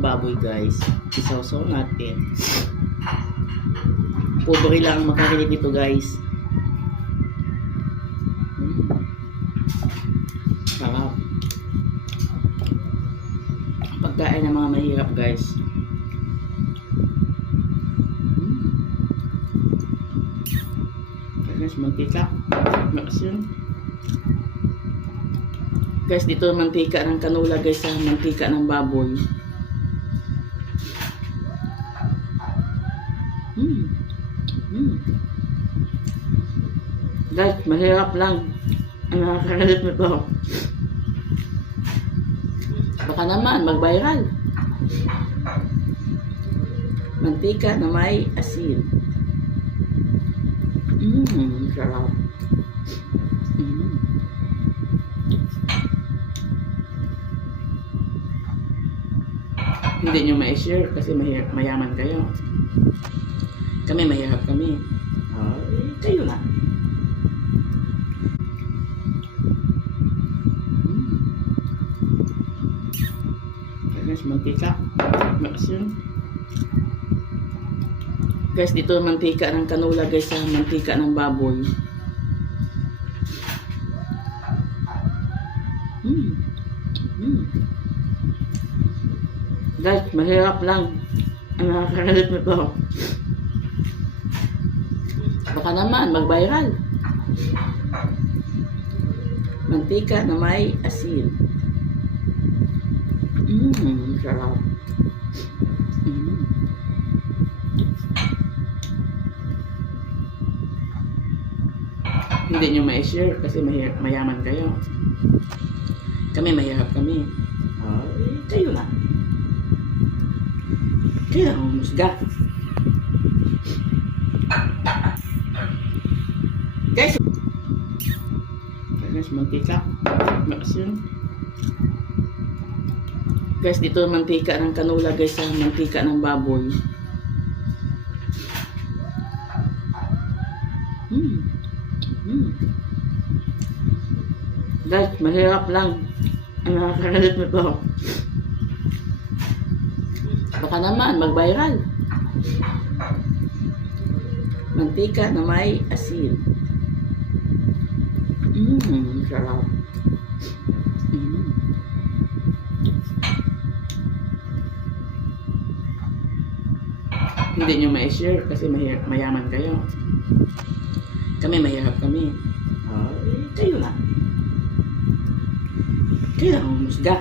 ng baboy guys. Isaw-saw natin. Pobre lang ang makarinig nito guys. Sarap. Pagkain ng mga mahirap guys. Guys, mantika. Maasin. Guys, dito mantika ng kanula guys, sa mantika ng baboy. Guys, mahirap lang ang nakakalit nito. Baka naman mag-viral. Mantika na may asin. Sarap. Hindi nyo ma-share kasi mayaman kayo. Kami mahirap kami. Kayo na. Guys, mantika. Maasin. Guys, dito mantika ng kanula guys, sa mantika ng baboy. Guys, mahirap lang ang nakakalit nito. Baka naman mag-viral. Mantika na may asin. Sarap. Hindi nyo ma-share kasi mayaman kayo. Kami mahirap kami. Kayo na. Kaya ang musga. Guys, mantika. Maasin. Guys, dito mantika ng kanula guys, sa mantika ng baboy. Guys, mahirap lang ang nakakalit nito. Baka naman mag-viral. Mantika na may asin. Sarap. Hindi nyo ma-share kasi mayaman kayo. Kami mahirap kami. Kayo na. Kaya ang musga.